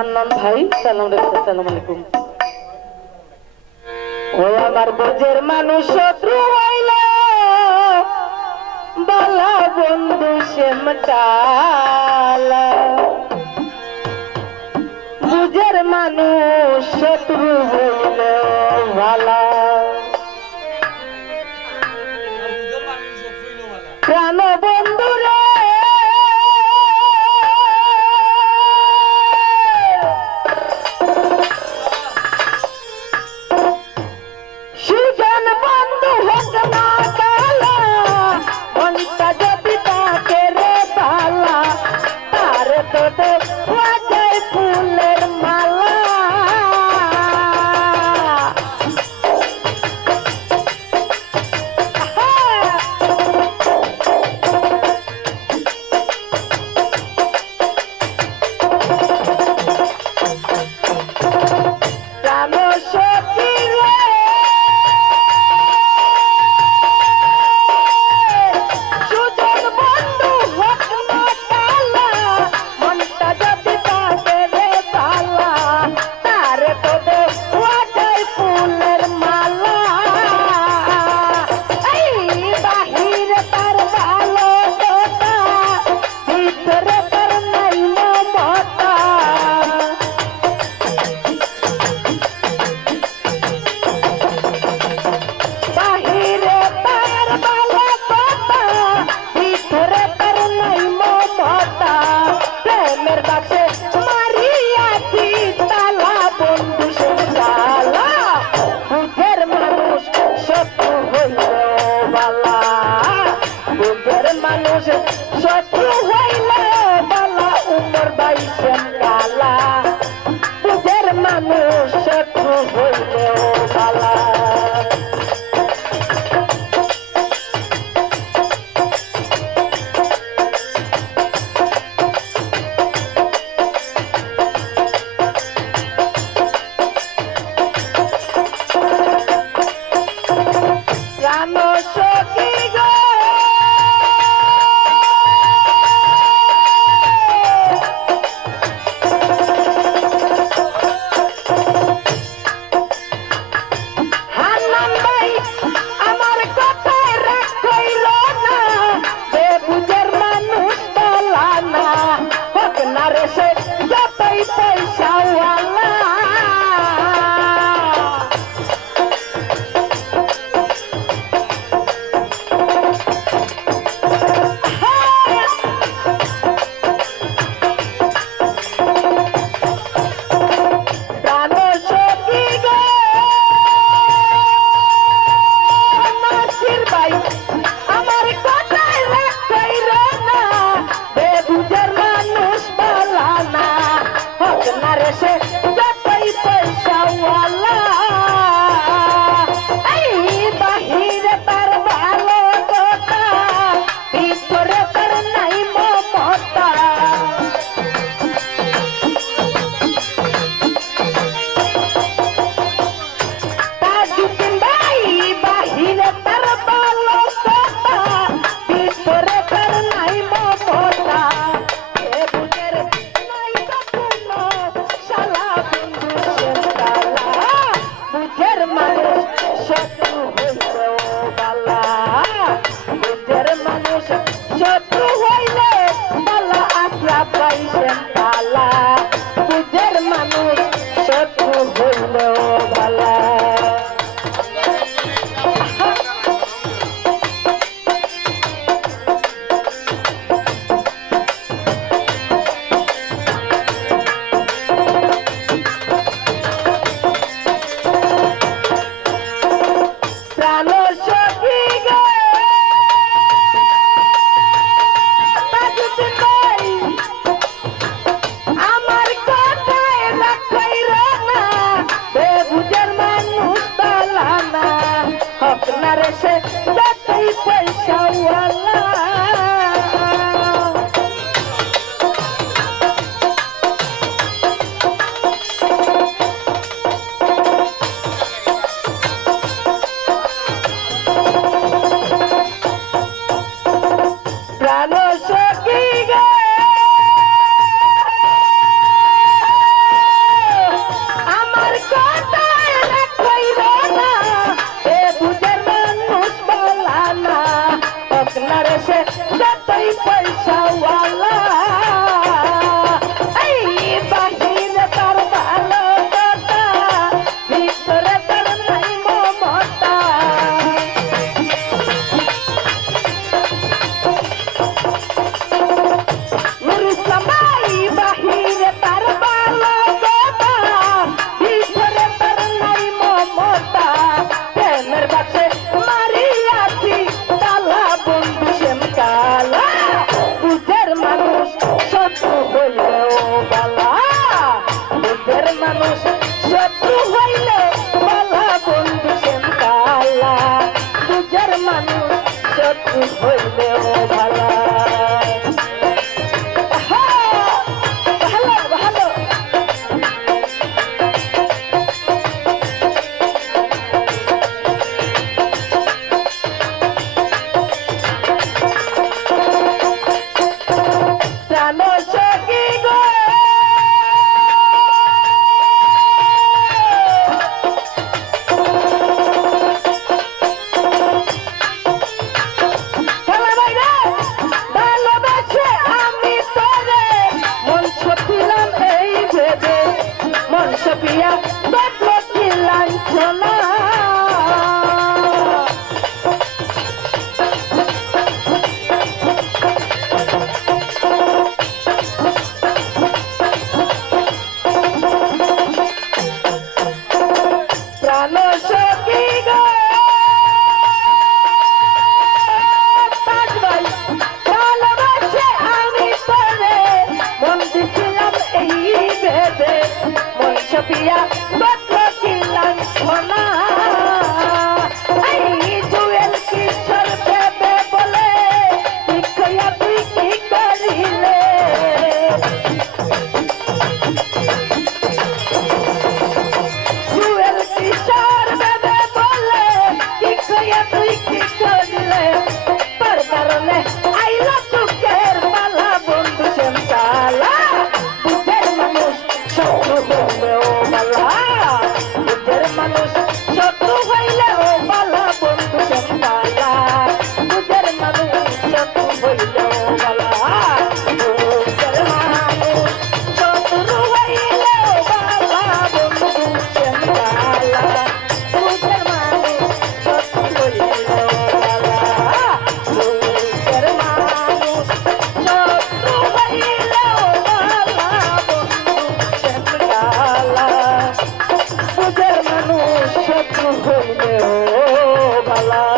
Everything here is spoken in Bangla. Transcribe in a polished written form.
হান্নান ভাই সালাম রেখে আসসালামু আলাইকুম। ওই আমার বজের মানুষ শত্রু হইল বালা বন্ধু শ্যামকালা বুঝের মানুষ শত্রু হইল ভালা প্রাণ বন্ধুরে সুজন বন্ধু হোক না কালা মনটা যদি তাকে রে পালা তার তো দেখা যায় ফুলের মালা শত্রু হইলে বালা উমর বাইশেন কালা বুঝের মানুষ শত্রু হইলে বালা প্রাণ সখী গো শত্রু হইলে বালা আসলা পাইছেন তালা বুঝের মানুষ শত্রু হইলে বালা প্রাণ সখী গো আপনার সে যতই পয়সাওয়ালা প্রাণ সখী গে সবাই পয়সাওয়ালা এই বাহিরে তার ভালো কথা ভিতরে তার নাই মমতা সবাই বাহিরে তার ভালো কথা ভিতরে তার নাই মমতা প্রেমের বাসে মারিয়াছি তালা বন্ধু শ্যাম কালা বুঝের মানুষ শত্রু হইলেও বালা বুঝের মানুষ শত্রু হইলে বালা বন্ধু শ্যাম কালা বুঝের মানুষ শত্রু হইলেও বালা Sophia, but not the Lanchona. Prano Shokigo, Tajwai, Palabashe, Amitore, Mondisilam, Bebe. Sophia, but not the Lanchona. I duel Kishor Bebe Bole, Ikoya Biki Karile. Duel Kishor Bebe Bole, Ikoya Biki Karile. Parkarone, I love to care, Bala Bundu Shemkala. Bujer Manush, Shokru Bebe. বুঝের মানুষ শত্রু হইলে ও বালা বন্ধু শ্যামকালা বুঝের মানুষ শত্রু হইলে ও বালা বুঝের মানুষ শত্রু হইলে ও বালা বন্ধু শ্যামকালা বুঝের মানুষ শত্রু হইলে ও বালা বুঝের মানুষ শত্রু হইলে ও বালা বন্ধু শ্যামকালা বুঝের মানুষ শত্রু হইলেও ভালা